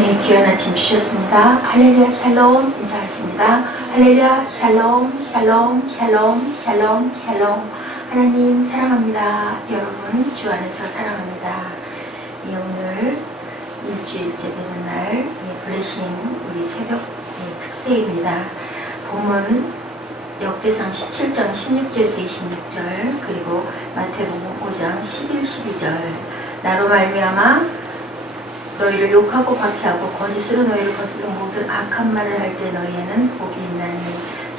네, 귀한 아침 주셨습니다. 할렐루야 샬롬 인사하십니다. 할렐루야 샬롬 샬롬 샬롬 샬롬 샬롬. 하나님 사랑합니다. 여러분 주 안에서 사랑합니다. 오늘 일주일째 되는 날 블레싱 우리 새벽 특세입니다. 본문 역대상 17장 16절에서 26절 그리고 마태복음 5장 11, 12절. 나로 말미암아 너희를 욕하고 박해하고 거짓으로 너희를 거슬러 모든 악한 말을 할 때 너희에는 복이 있나니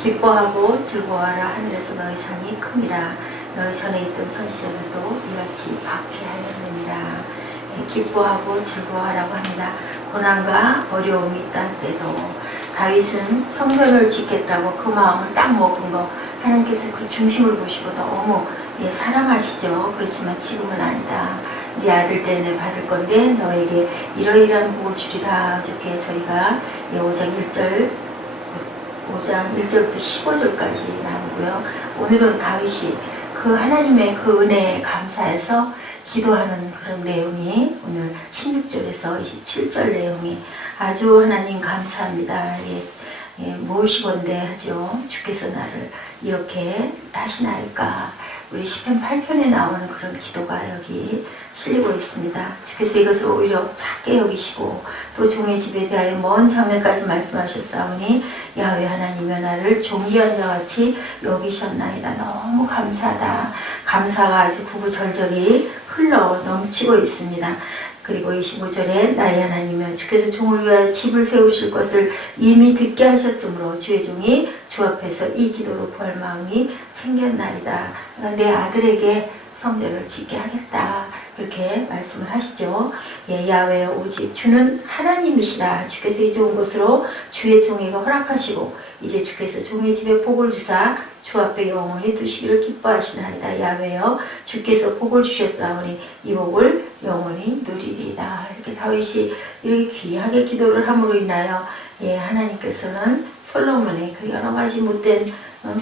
기뻐하고 즐거워하라. 하늘에서 너희 상이 큼이라. 너희 전에 있던 선지자들도 이같이 박해하였느니라. 기뻐하고 즐거워하라고 합니다. 고난과 어려움이 있다 하더라도 다윗은 성전을 짓겠다고 그 마음을 딱 먹은 거 하나님께서 그 중심을 보시고 너무 사랑하시죠. 그렇지만 지금은 아니다. 네 아들 때문에 받을 건데 너에게 이러이러한 복을 주리라. 어저께 저희가 5장 1절부터 15절까지 나오고요. 오늘은 다윗이 그 하나님의 그 은혜에 감사해서 기도하는 그런 내용이 오늘 16절에서 27절 내용이 아주 하나님 감사합니다. 무엇이건대 하죠. 주께서 나를 이렇게 하시나이까. 우리 시편 8편에 나오는 그런 기도가 여기 실리고 있습니다. 주께서 이것을 오히려 작게 여기시고 또 종의 집에 대하여 먼 장래까지 말씀하셨사오니 야훼 하나님여 나를 존귀한 자 같이 여기셨나이다. 너무 감사하다. 감사가 아주 구구절절히 흘러 넘치고 있습니다. 그리고 25절에 나의 하나님이여 주께서 종을 위하여 집을 세우실 것을 이미 듣게 하셨으므로 주의 종이 주 앞에서 이 기도로 구할 마음이 생겼나이다. 내 아들에게 성전을 짓게 하겠다. 그렇게 말씀을 하시죠. 야훼 오직 주는 하나님이시라. 주께서 이 좋은 곳으로 주의 종에게 허락하시고 이제 주께서 종의 집에 복을 주사 주 앞에 영원히 두시기를 기뻐하시나이다. 야훼여 주께서 복을 주셨사오니 이 복을 영원히 누리리이다. 이렇게 다윗이 이렇게 귀하게 기도를 함으로 인하여 하나님께서는 솔로몬의 그 여러 가지 못된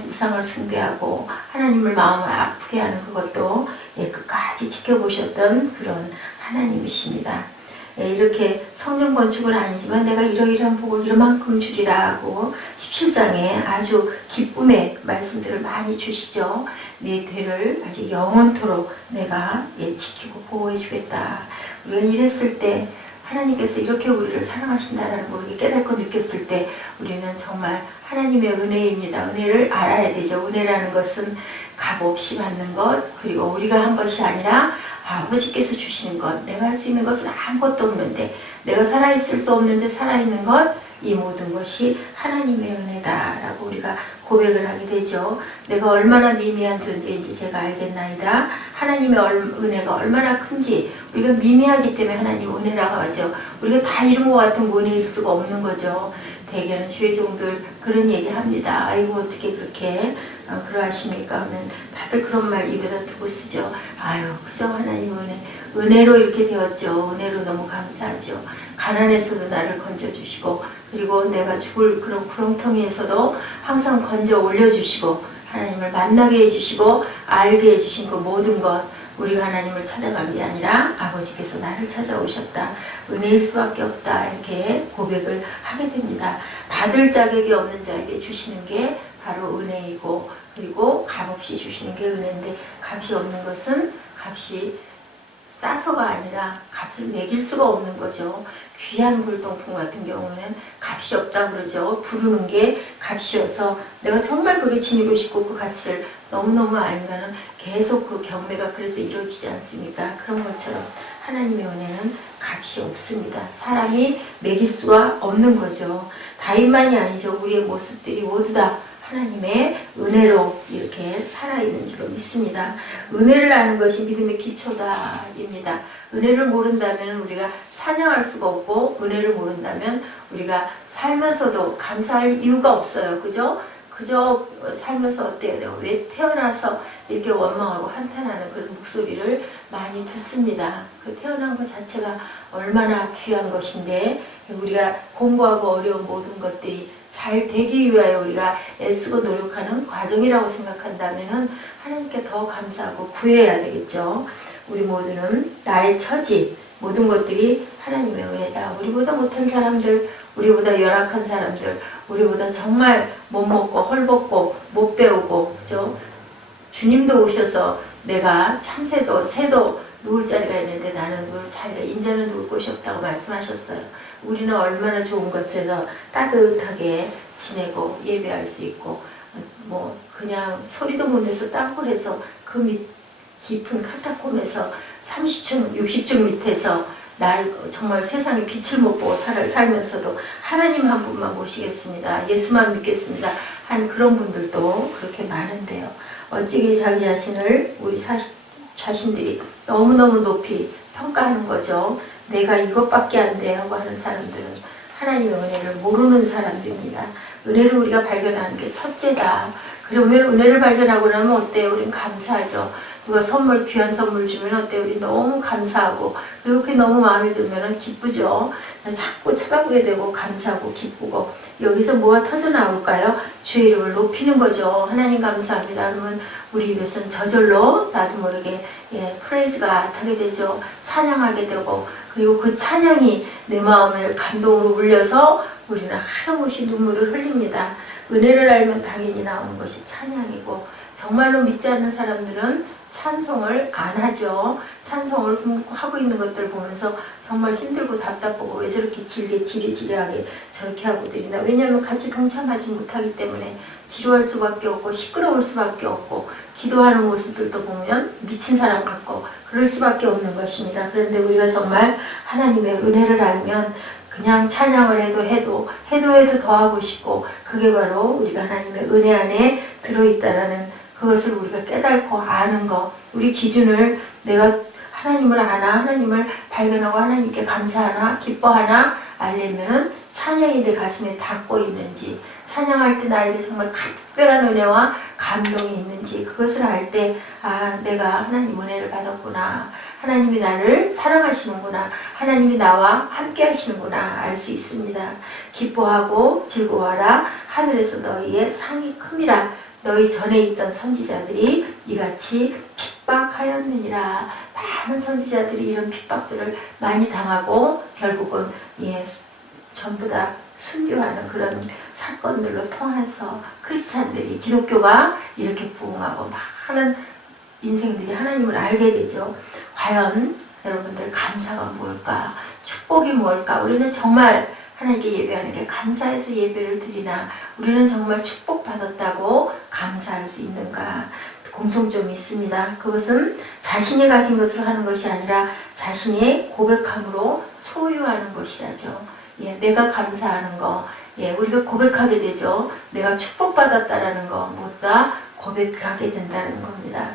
우상을 숭배하고 하나님을 마음을 아프게 하는 그것도 끝까지 지켜보셨던 그런 하나님이십니다. 이렇게 성전 건축은 아니지만 내가 이러이러한 복을 이만큼 주리라 하고 17장에 아주 기쁨의 말씀들을 많이 주시죠. 네 뒤를 아주 영원토록 내가 지키고 보호해 주겠다. 우리가 이랬을 때 하나님께서 이렇게 우리를 사랑하신다는 걸 깨닫고 느꼈을 때 우리는 정말 하나님의 은혜입니다. 은혜를 알아야 되죠. 은혜라는 것은 값없이 받는 것, 그리고 우리가 한 것이 아니라 아버지께서 주시는 것. 내가 할 수 있는 것은 아무것도 없는데, 내가 살아있을 수 없는데 살아있는 것, 이 모든 것이 하나님의 은혜다라고 우리가 고백을 하게 되죠. 내가 얼마나 미미한 존재인지 제가 알겠나이다. 하나님의 은혜가 얼마나 큰지 우리가 미미하기 때문에 하나님 은혜라고 하죠. 우리가 다 이룬 것 같은 은혜일 수가 없는 거죠. 대개는 주의 종들 그런 얘기 합니다. 아이고 어떻게 그렇게 그러하십니까 하면 다들 그런 말 입에다 두고 쓰죠. 아유 그죠 하나님 은혜로 이렇게 되었죠. 은혜로 너무 감사하죠. 가난에서도 나를 건져주시고 그리고 내가 죽을 그런 구렁텅이에서도 항상 건져 올려주시고 하나님을 만나게 해주시고 알게 해주신 그 모든 것 우리가 하나님을 찾아간 게 아니라 아버지께서 나를 찾아오셨다. 은혜일 수밖에 없다. 이렇게 고백을 하게 됩니다. 받을 자격이 없는 자에게 주시는 게 바로 은혜이고 그리고 값없이 주시는 게 은혜인데 값이 없는 것은 값이 싸서가 아니라 값을 매길 수가 없는 거죠. 귀한 물동품 같은 경우는 값이 없다고 그러죠. 부르는 게 값이어서 내가 정말 그게 지니고 싶고 그 가치를 너무너무 알면은 계속 그 경매가 그래서 이루어지지 않습니까? 그런 것처럼 하나님의 은혜는 값이 없습니다. 사람이 매길 수가 없는 거죠. 다윗만이 아니죠. 우리의 모습들이 모두 다 하나님의 은혜로 이렇게 살아있는 줄 믿습니다. 은혜를 아는 것이 믿음의 기초다입니다. 은혜를 모른다면 우리가 찬양할 수가 없고 은혜를 모른다면 우리가 살면서도 감사할 이유가 없어요. 그죠? 그저 살면서 어때요? 내가 왜 태어나서 이렇게 원망하고 한탄하는 그런 목소리를 많이 듣습니다. 그 태어난 것 자체가 얼마나 귀한 것인데 우리가 공부하고 어려운 모든 것들이 잘 되기 위하여 우리가 애쓰고 노력하는 과정이라고 생각한다면 하나님께 더 감사하고 구해야 되겠죠. 우리 모두는 나의 처지, 모든 것들이 하나님의 은혜다. 우리보다 못한 사람들, 우리보다 열악한 사람들, 우리보다 정말 못 먹고 헐벗고 못 배우고, 그죠? 주님도 오셔서 내가 참새도 새도 누울 자리가 있는데 나는 누울 자리가 인자는 누울 곳이 없다고 말씀하셨어요. 우리는 얼마나 좋은 것에서 따뜻하게 지내고 예배할 수 있고, 뭐 그냥 소리도 못 내서 땅굴에서 그 밑 깊은 카타콤에서 30층 60층 밑에서 나 정말 세상에 빛을 못 보고 살면서도 하나님 한 분만 모시겠습니다, 예수만 믿겠습니다 한 그런 분들도 그렇게 많은데요. 어찌게 자기 자신을 우리 자신들이 너무너무 높이 평가하는 거죠. 내가 이것밖에 안 돼 하고 하는 사람들은 하나님의 은혜를 모르는 사람들입니다. 은혜를 우리가 발견하는 게 첫째다. 그러면 은혜를 발견하고 나면 어때요? 우린 감사하죠. 누가 선물, 귀한 선물 주면 어때요? 우리 너무 감사하고, 그리고 그게 너무 마음에 들면 기쁘죠. 자꾸 쳐다보게 되고 감사하고 기쁘고, 여기서 뭐가 터져 나올까요? 주의 이름을 높이는 거죠. 하나님 감사합니다. 그러면 우리 입에서는 저절로 나도 모르게 프레이즈가 타게 되죠. 찬양하게 되고, 그리고 그 찬양이 내 마음을 감동으로 울려서 우리는 하염없이 눈물을 흘립니다. 은혜를 알면 당연히 나오는 것이 찬양이고, 정말로 믿지 않는 사람들은 찬송을 안 하죠. 찬송을 하고 있는 것들 보면서 정말 힘들고 답답하고 왜 저렇게 길게 지리지리하게 저렇게 하고 드린다. 왜냐하면 같이 동참하지 못하기 때문에 지루할 수밖에 없고 시끄러울 수밖에 없고, 기도하는 모습들도 보면 미친 사람 같고 그럴 수밖에 없는 것입니다. 그런데 우리가 정말 하나님의 은혜를 알면 그냥 찬양을 해도 더하고 싶고, 그게 바로 우리가 하나님의 은혜 안에 들어있다라는 그것을 우리가 깨닫고 아는 거, 우리 기준을 내가 하나님을 아나, 하나님을 발견하고 하나님께 감사하나, 기뻐하나 알려면 찬양이 내 가슴에 닿고 있는지, 찬양할 때 나에게 정말 특별한 은혜와 감동이 있는지, 그것을 알 때 아, 내가 하나님 은혜를 받았구나, 하나님이 나를 사랑하시는구나, 하나님이 나와 함께 하시는구나 알 수 있습니다. 기뻐하고 즐거워하라, 하늘에서 너희의 상이 큼이라. 너희 전에 있던 선지자들이 이같이 핍박하였느니라. 많은 선지자들이 이런 핍박들을 많이 당하고 결국은 전부 다 순교하는 그런 사건들로 통해서 크리스찬들이, 기독교가 이렇게 부흥하고 많은 인생들이 하나님을 알게 되죠. 과연 여러분들 감사가 뭘까? 축복이 뭘까? 우리는 정말 하나님께 예배하는 게 감사해서 예배를 드리나, 우리는 정말 축복받았다고 감사할 수 있는가? 공통점이 있습니다. 그것은 자신이 가진 것으로 하는 것이 아니라 자신의 고백함으로 소유하는 것이라죠. 내가 감사하는 거, 우리가 고백하게 되죠. 내가 축복받았다라는 거, 무엇다 고백하게 된다는 겁니다.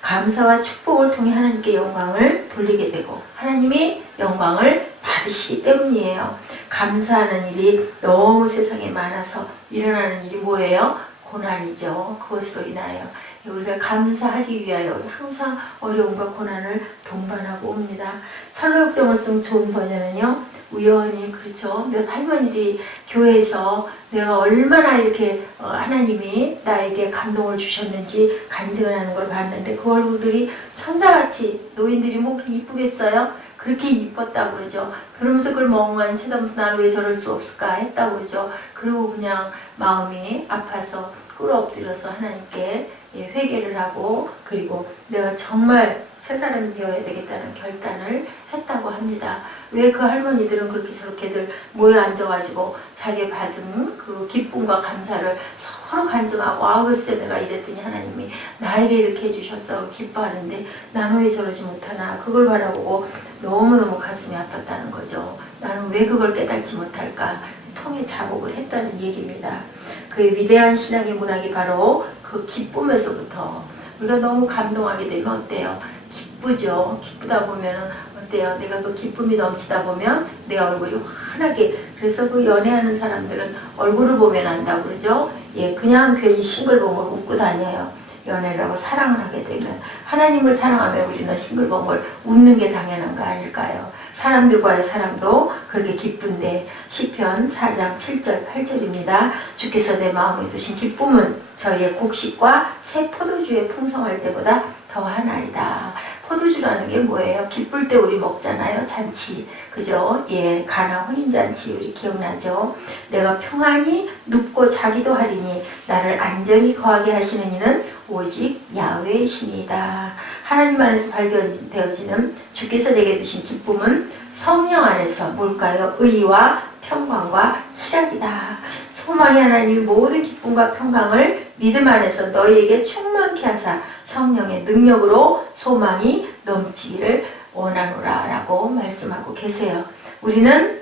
감사와 축복을 통해 하나님께 영광을 돌리게 되고 하나님이 영광을 받으시기 때문이에요. 감사하는 일이 너무 세상에 많아서 일어나는 일이 뭐예요? 고난이죠. 그것으로 인하여 우리가 감사하기 위하여 항상 어려움과 고난을 동반하고 옵니다. 철로역정을 쓴 좋은 번역은요, 우연히, 그렇죠, 몇 할머니들이 교회에서 내가 얼마나 이렇게 하나님이 나에게 감동을 주셨는지 간증을 하는 걸 봤는데, 그 얼굴들이 천사같이, 노인들이 뭐 그렇게 이쁘겠어요? 그렇게 이뻤다고 그러죠. 그러면서 그걸 멍하니 쳐다보면서 나는 왜 저럴 수 없을까 했다고 그러죠. 그리고 그냥 마음이 아파서 꿇어 엎드려서 하나님께 회개를 하고, 그리고 내가 정말 새 사람이 되어야 되겠다는 결단을 했다고 합니다. 왜 그 할머니들은 그렇게 저렇게들 모여 앉아가지고 자기 받은 그 기쁨과 감사를 서로 간증하고, 아 글쎄 내가 이랬더니 하나님이 나에게 이렇게 해주셨어 기뻐하는데 나는 왜 저러지 못하나, 그걸 바라보고 너무너무 가슴이 아팠다는 거죠. 나는 왜 그걸 깨닫지 못할까, 통해 자복을 했다는 얘기입니다. 그의 위대한 신앙의 문학이 바로 그 기쁨에서부터, 우리가 너무 감동하게 되면 어때요? 기쁘죠. 기쁘다 보면은 어때요? 내가 그 기쁨이 넘치다 보면 내 얼굴이 환하게, 그래서 그 연애하는 사람들은 얼굴을 보면 안다고 그러죠. 그냥 괜히 싱글벙글 웃고 다녀요. 연애를 하고 사랑을 하게 되면, 하나님을 사랑하면 우리는 싱글벙글 웃는 게 당연한 거 아닐까요? 사람들과의 사랑도 그렇게 기쁜데, 시편 4장 7절 8절입니다. 주께서 내 마음에 두신 기쁨은 저희의 곡식과 새 포도주에 풍성할 때보다 더하나이다. 포도주라는 게 게 뭐예요? 기쁠 때 우리 먹잖아요. 잔치. 그죠? 예, 가나 혼인잔치 우리 기억나죠? 내가 평안히 눕고 자기도 하리니 나를 안전히 거하게 하시는 이는 오직 야훼이시니이다. 하나님 안에서 발견되어지는 주께서 내게 주신 기쁨은 성령 안에서 뭘까요? 의와 평강과 희락이다. 소망의 하나님 모든 기쁨과 평강을 믿음 안에서 너희에게 충만케 하사 성령의 능력으로 소망이 넘치기를 원하노라 라고 말씀하고 계세요. 우리는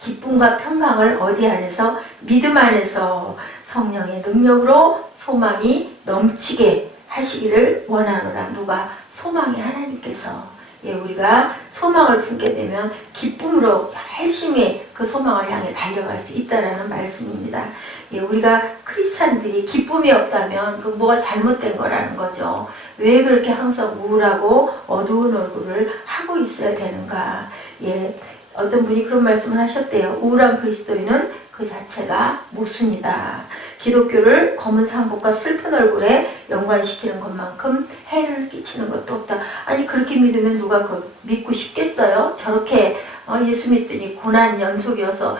기쁨과 평강을 어디 안에서? 믿음 안에서 성령의 능력으로 소망이 넘치게 하시기를 원하노라. 누가? 소망의 하나님께서. 예, 우리가 소망을 품게 되면 기쁨으로 열심히 그 소망을 향해 달려갈 수 있다라는 말씀입니다. 예, 우리가 크리스찬들이 기쁨이 없다면 그 뭐가 잘못된 거라는 거죠. 왜 그렇게 항상 우울하고 어두운 얼굴을 하고 있어야 되는가. 예, 어떤 분이 그런 말씀을 하셨대요. 우울한 그리스도인은 그 자체가 모순이다. 기독교를 검은 상복과 슬픈 얼굴에 연관시키는 것만큼 해를 끼치는 것도 없다. 아니 그렇게 믿으면 누가 믿고 싶겠어요? 저렇게 예수 믿더니 고난 연속이어서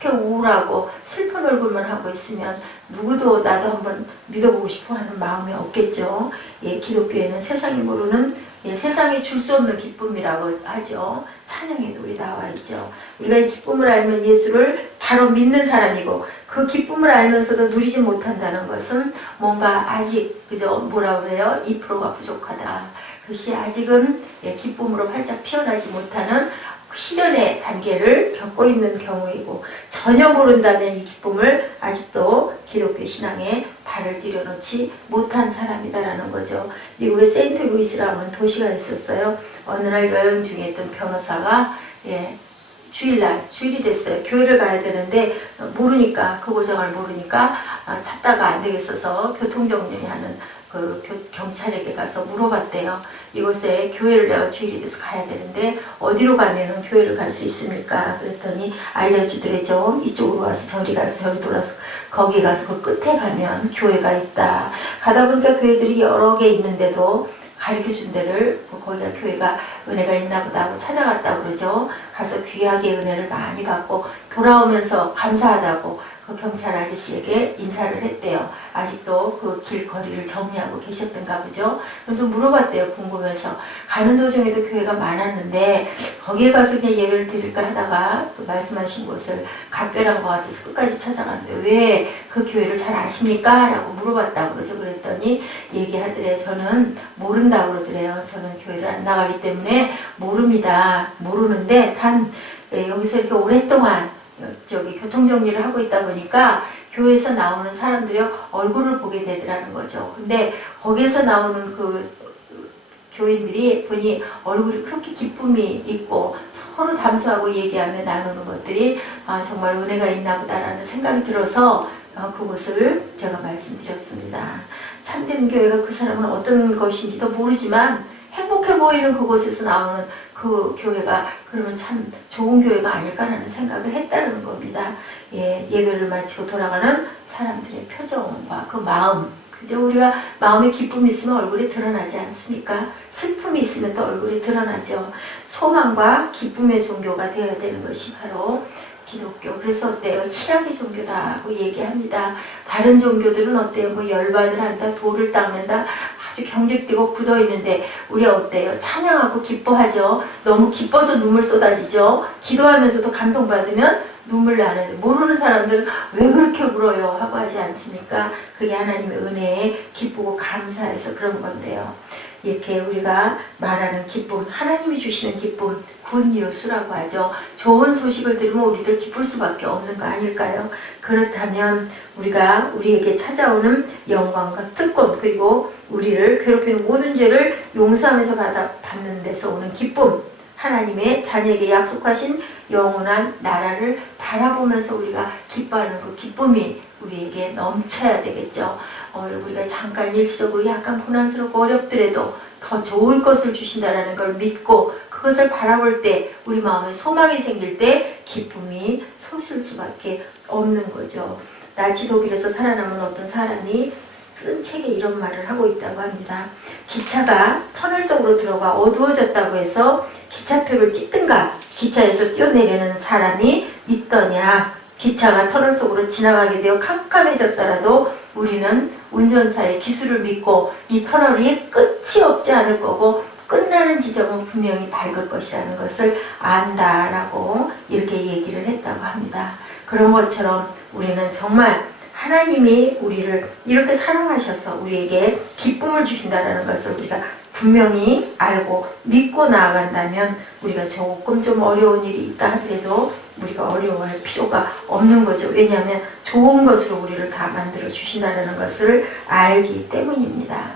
저렇게 우울하고 슬픈 얼굴만 하고 있으면 누구도 나도 한번 믿어보고 싶어 하는 마음이 없겠죠. 예, 기독교에는 세상이 모르는 세상에 줄 수 없는 기쁨이라고 하죠. 찬양에도 우리 나와 있죠. 우리가 이 기쁨을 알면 예수를 바로 믿는 사람이고 그 기쁨을 알면서도 누리지 못한다는 것은 뭔가 아직 그저 뭐라 그래요? 2%가 부족하다. 그것이 아직은 기쁨으로 활짝 피어나지 못하는 시련의 단계를 겪고 있는 경우이고 전혀 모른다면 이 기쁨을 아직도 기독교 신앙에 발을 들여놓지 못한 사람이다라는 거죠. 미국의 세인트루이스라는 도시가 있었어요. 어느 날 여행 중에 있던 변호사가 주일이 됐어요. 교회를 가야 되는데 모르니까 그 고장을 모르니까 찾다가 안 되겠어서 교통정리하는 그 경찰에게 가서 물어봤대요. 이곳에 교회를 내가 주일이 돼서 가야 되는데 어디로 가면은 교회를 갈 수 있습니까? 그랬더니 알려주더래죠. 이쪽으로 가서 저리 가서 저리 돌아서 거기 가서 그 끝에 가면 교회가 있다. 가다 보니까 교회들이 여러 개 있는데도 가르쳐준 데를 거기가 교회가 은혜가 있나 보다 하고 찾아갔다고 그러죠. 가서 귀하게 은혜를 많이 받고 돌아오면서 감사하다고 그 경찰 아저씨에게 인사를 했대요. 아직도 그 길거리를 정리하고 계셨던가 보죠. 그래서 물어봤대요. 궁금해서. 가는 도중에도 교회가 많았는데 거기에 가서 그냥 예배를 드릴까 하다가 그 말씀하신 곳을 각별한 것 같아서 끝까지 찾아갔는데 왜 그 교회를 잘 아십니까? 라고 물어봤다고 그러죠. 그랬더니 얘기하더래. 저는 모른다고 그러더래요. 저는 교회를 안 나가기 때문에 모릅니다. 모르는데 단 여기서 이렇게 오랫동안 교통정리를 하고 있다 보니까 교회에서 나오는 사람들의 얼굴을 보게 되더라는 거죠. 근데 거기에서 나오는 그 교인들이 보니 얼굴이 그렇게 기쁨이 있고 서로 담소하고 얘기하며 나누는 것들이 정말 은혜가 있나 보다라는 생각이 들어서 그곳을 제가 말씀드렸습니다. 참된 교회가 그 사람은 어떤 것인지도 모르지만 행복해 보이는 그곳에서 나오는 그 교회가 그러면 참 좋은 교회가 아닐까라는 생각을 했다는 겁니다. 예배를 마치고 돌아가는 사람들의 표정과 그 마음, 그죠? 우리가 마음에 기쁨이 있으면 얼굴이 드러나지 않습니까? 슬픔이 있으면 또 얼굴이 드러나죠. 소망과 기쁨의 종교가 되어야 되는 것이 바로 기독교. 그래서 어때요? 희락의 종교다고 얘기합니다. 다른 종교들은 어때요? 뭐 열반을 한다, 돌을 닦는다, 아주 경직되고 굳어있는데 우리 어때요? 찬양하고 기뻐하죠. 너무 기뻐서 눈물 쏟아지죠. 기도하면서도 감동받으면 눈물 나는데 모르는 사람들은 왜 그렇게 울어요? 하고 하지 않습니까? 그게 하나님의 은혜에 기쁘고 감사해서 그런 건데요. 이렇게 우리가 말하는 기쁨, 하나님이 주시는 기쁨, 굿뉴스라고 하죠. 좋은 소식을 들으면 우리들 기쁠 수밖에 없는 거 아닐까요? 그렇다면 우리가 우리에게 찾아오는 영광과 특권, 그리고 우리를 괴롭히는 모든 죄를 용서하면서 받는 데서 오는 기쁨, 하나님의 자녀에게 약속하신 영원한 나라를 바라보면서 우리가 기뻐하는 그 기쁨이 우리에게 넘쳐야 되겠죠. 우리가 잠깐 일시적으로 약간 고난스럽고 어렵더라도 더 좋을 것을 주신다는 걸 믿고 그것을 바라볼 때 우리 마음에 소망이 생길 때 기쁨이 솟을 수밖에 없는 거죠. 나치 독일에서 살아남은 어떤 사람이 쓴 책에 이런 말을 하고 있다고 합니다. 기차가 터널 속으로 들어가 어두워졌다고 해서 기차표를 찍든가 기차에서 뛰어내리는 사람이 있더냐. 기차가 터널 속으로 지나가게 되어 캄캄해졌더라도 우리는 운전사의 기술을 믿고 이 터널이 끝이 없지 않을 거고 끝나는 지점은 분명히 밝을 것이라는 것을 안다라고 이렇게 얘기를 했다고 합니다. 그런 것처럼 우리는 정말 하나님이 우리를 이렇게 사랑하셔서 우리에게 기쁨을 주신다는 것을 우리가 분명히 알고 믿고 나아간다면 우리가 조금 좀 어려운 일이 있다 하더라도 우리가 어려워할 필요가 없는 거죠. 왜냐하면 좋은 것으로 우리를 다 만들어 주신다는 것을 알기 때문입니다.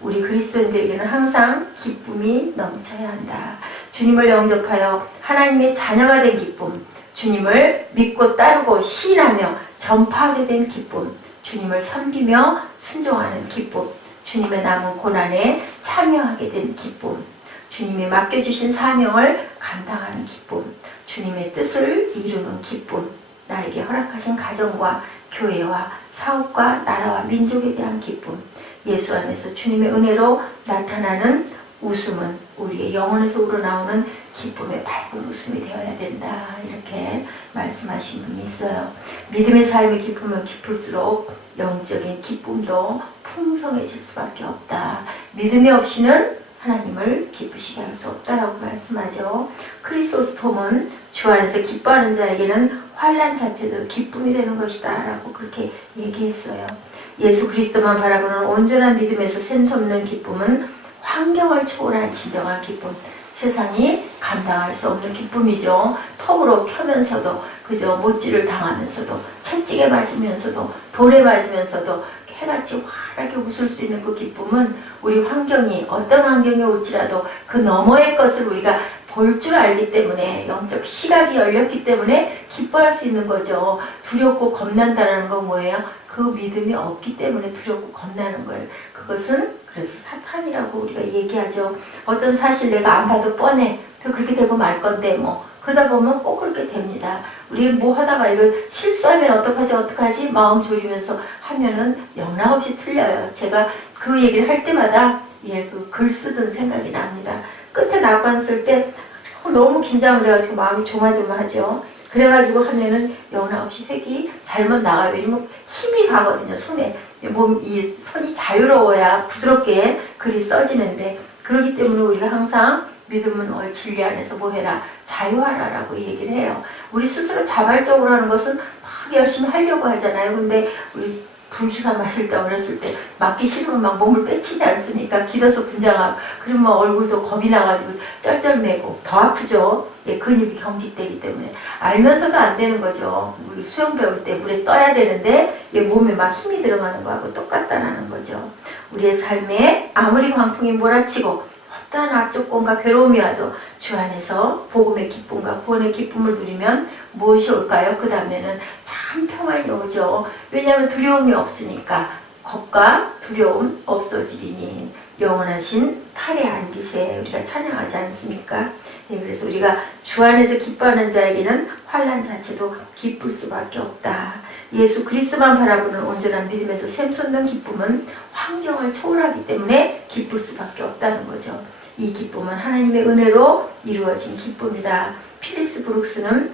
우리 그리스도인들에게는 항상 기쁨이 넘쳐야 한다. 주님을 영접하여 하나님의 자녀가 된 기쁨, 주님을 믿고 따르고 시인하며 전파하게 된 기쁨, 주님을 섬기며 순종하는 기쁨, 주님의 남은 고난에 참여하게 된 기쁨, 주님이 맡겨주신 사명을 감당하는 기쁨, 주님의 뜻을 이루는 기쁨, 나에게 허락하신 가정과 교회와 사업과 나라와 민족에 대한 기쁨, 예수 안에서 주님의 은혜로 나타나는 웃음은 우리의 영혼에서 우러나오는 기쁨의 밝은 웃음이 되어야 된다. 이렇게 말씀하신 분이 있어요. 믿음의 삶의 기쁨은 깊을수록 영적인 기쁨도 풍성해질 수밖에 없다. 믿음이 없이는 하나님을 기쁘시게 할 수 없다라고 말씀하죠. 크리소스톰은 주 안에서 기뻐하는 자에게는 환난 자체도 기쁨이 되는 것이다 라고 그렇게 얘기했어요. 예수 그리스도만 바라보는 온전한 믿음에서 샘솟는 기쁨은 환경을 초월한 진정한 기쁨, 세상이 감당할 수 없는 기쁨이죠. 톱으로 켜면서도 그저 못질을 당하면서도 채찍에 맞으면서도 돌에 맞으면서도 해같이 환하게 웃을 수 있는 그 기쁨은 우리 환경이 어떤 환경이 올지라도 그 너머의 것을 우리가 볼 줄 알기 때문에 영적 시각이 열렸기 때문에 기뻐할 수 있는 거죠. 두렵고 겁난다는 건 뭐예요? 그 믿음이 없기 때문에 두렵고 겁나는 거예요. 그것은 그래서 사탄이라고 우리가 얘기하죠. 어떤 사실 내가 안 봐도 뻔해. 또 그렇게 되고 말 건데 뭐 그러다 보면 꼭 그렇게 됩니다. 우리 뭐 하다가 이거 실수하면 어떡하지 마음 졸이면서 하면은 영락없이 틀려요. 제가 그 얘기를 할 때마다 그 글 쓰던 생각이 납니다. 끝에 낙관 쓸 때 너무 긴장을 해가지고 마음이 조마조마하죠. 그래가지고 하면은 영락없이 획이 잘못 나가요. 왜냐면 힘이 가거든요. 손에 이 손이 자유로워야 부드럽게 글이 써지는데 그렇기 때문에 우리가 항상 믿음은 진리 안에서 뭐 해라 자유하라라고 얘기를 해요. 우리 스스로 자발적으로 하는 것은 막 열심히 하려고 하잖아요. 근데 우리 불주사 마실 때 어렸을 때 맞기 싫으면 막 몸을 빼치지 않습니까? 기도서 분장하고 그러면 얼굴도 겁이 나가지고 쩔쩔매고 더 아프죠. 근육이 경직되기 때문에 알면서도 안 되는 거죠. 우리 수영 배울 때 물에 떠야 되는데 몸에 막 힘이 들어가는 거하고 똑같다는 거죠. 우리의 삶에 아무리 광풍이 몰아치고 어떠한 악조건과 괴로움이 와도 주 안에서 복음의 기쁨과 구원의 기쁨을 누리면 무엇이 올까요? 그 다음에는 참 평안이 오죠. 왜냐하면 두려움이 없으니까. 겁과 두려움 없어지리니 영원하신 팔에 안기세 우리가 찬양하지 않습니까? 그래서 우리가 주 안에서 기뻐하는 자에게는 환난 자체도 기쁠 수밖에 없다. 예수 그리스도만 바라보는 온전한 믿음에서 샘솟는 기쁨은 환경을 초월하기 때문에 기쁠 수밖에 없다는 거죠. 이 기쁨은 하나님의 은혜로 이루어진 기쁨이다. 필립스 브룩스는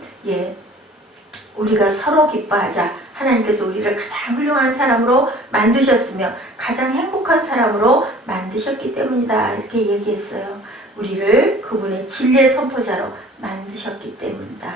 우리가 서로 기뻐하자. 하나님께서 우리를 가장 훌륭한 사람으로 만드셨으며 가장 행복한 사람으로 만드셨기 때문이다. 이렇게 얘기했어요. 우리를 그분의 진리의 선포자로 만드셨기 때문이다.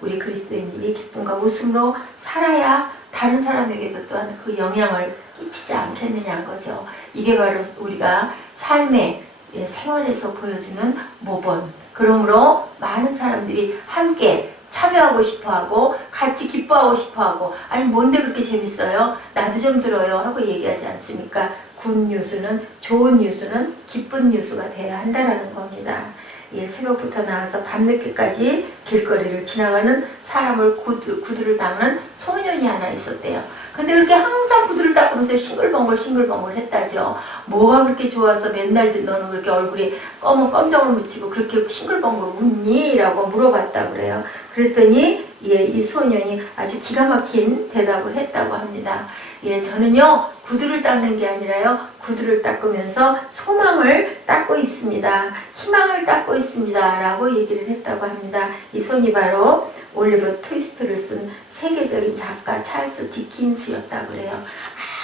우리 그리스도인들이 기쁨과 웃음으로 살아야 다른 사람에게도 또한 그 영향을 끼치지 않겠느냐는 거죠. 이게 바로 우리가 삶의 생활에서 보여주는 모범. 그러므로 많은 사람들이 함께 참여하고 싶어하고 같이 기뻐하고 싶어하고 아니 뭔데 그렇게 재밌어요? 나도 좀 들어요 하고 얘기하지 않습니까? 굿뉴스는 좋은 뉴스는 기쁜 뉴스가 돼야 한다는 겁니다. 새벽부터 나와서 밤늦게까지 길거리를 지나가는 사람을 구두를 닦는 소년이 하나 있었대요. 근데 그렇게 항상 구두를 닦으면서 싱글벙글 했다죠. 뭐가 그렇게 좋아서 맨날 너는 그렇게 얼굴에 검은 껌정을 묻히고 그렇게 싱글벙글 웃니? 라고 물어봤다고 그래요. 그랬더니 이 소년이 아주 기가 막힌 대답을 했다고 합니다. 저는요 구두를 닦는 게 아니라요. 구두를 닦으면서 소망을 닦고 있습니다. 희망을 닦고 있습니다. 라고 얘기를 했다고 합니다. 이 손이 바로 올리버 트위스트를 쓴 세계적인 작가 찰스 디킨스였다고 그래요.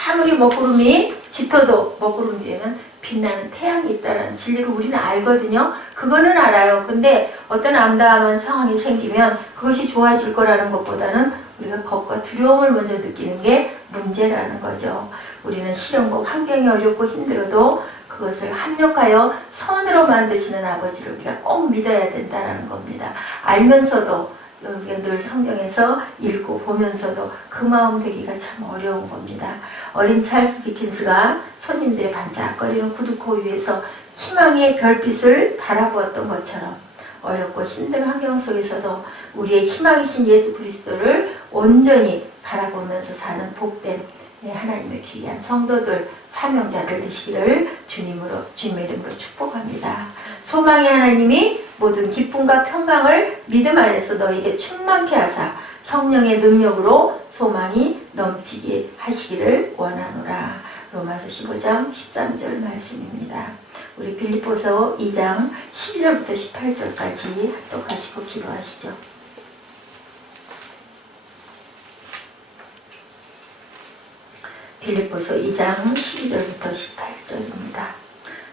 아무리 먹구름이 짙어도 먹구름 뒤에는 빛나는 태양이 있다는 진리를 우리는 알거든요. 그거는 알아요. 근데 어떤 암담한 상황이 생기면 그것이 좋아질 거라는 것보다는 우리가 겁과 두려움을 먼저 느끼는 게 문제라는 거죠. 우리는 시련과 환경이 어렵고 힘들어도 그것을 합력하여 선으로 만드시는 아버지를 우리가 꼭 믿어야 된다는 겁니다. 알면서도 우리가 늘 성경에서 읽고 보면서도 그 마음 되기가 참 어려운 겁니다. 어린 찰스 디킨스가 손님들의 반짝거리는 구두코 위에서 희망의 별빛을 바라보았던 것처럼 어렵고 힘든 환경 속에서도 우리의 희망이신 예수 그리스도를 온전히 바라보면서 사는 복된 하나님의 귀한 성도들, 사명자들 되시기를 주님의 이름으로 축복합니다. 소망의 하나님이 모든 기쁨과 평강을 믿음 안에서 너에게 충만케 하사 성령의 능력으로 소망이 넘치게 하시기를 원하노라. 로마서 15장 13절 말씀입니다. 우리 빌립보서 2장 12절부터 18절까지 합독하시고 기도하시죠. 빌립보서 2장 12절부터 18절입니다.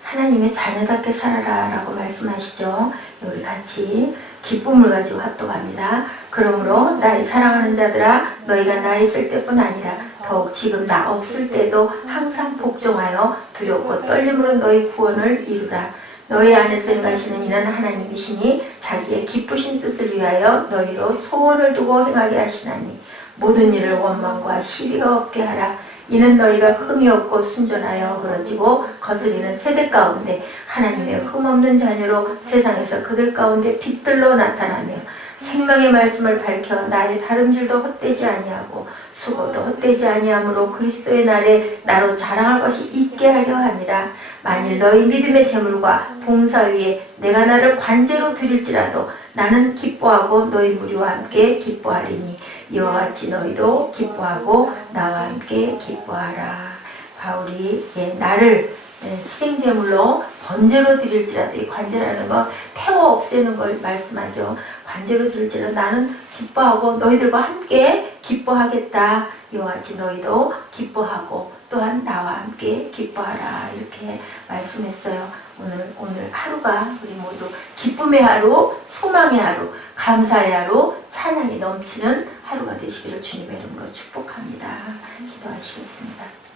하나님의 자녀답게 살아라 라고 말씀하시죠. 우리 같이 기쁨을 가지고 합독합니다. 그러므로 나의 사랑하는 자들아 너희가 나 있을 때뿐 아니라 더욱 지금 나 없을 때도 항상 복종하여 두렵고 떨림으로 너희 구원을 이루라. 너희 안에서 행하시는 이는 하나님이시니 자기의 기쁘신 뜻을 위하여 너희로 소원을 두고 행하게 하시나니 모든 일을 원망과 시비가 없게 하라. 이는 너희가 흠이 없고 순전하여 그러지고 거스리는 세대 가운데 하나님의 흠없는 자녀로 세상에서 그들 가운데 빛들로 나타나며 생명의 말씀을 밝혀 나의 다름질도 헛되지 아니하고 수고도 헛되지 아니하므로 그리스도의 날에 나로 자랑할 것이 있게 하려 함이라. 만일 너희 믿음의 재물과 봉사 위에 내가 나를 관제로 드릴지라도 나는 기뻐하고 너희 무리와 함께 기뻐하리니 이와 같이 너희도 기뻐하고 나와 함께 기뻐하라. 바울이 나를 희생제물로 번제로 드릴지라도, 이 관제라는 건 태워 없애는 걸 말씀하죠. 관제로 드릴지라도 나는 기뻐하고 너희들과 함께 기뻐하겠다. 이와 같이 너희도 기뻐하고 또한 나와 함께 기뻐하라. 이렇게 말씀했어요. 오늘 하루가 우리 모두 기쁨의 하루, 소망의 하루, 감사의 하루, 찬양이 넘치는 하루가 되시기를 주님의 이름으로 축복합니다. 기도하시겠습니다.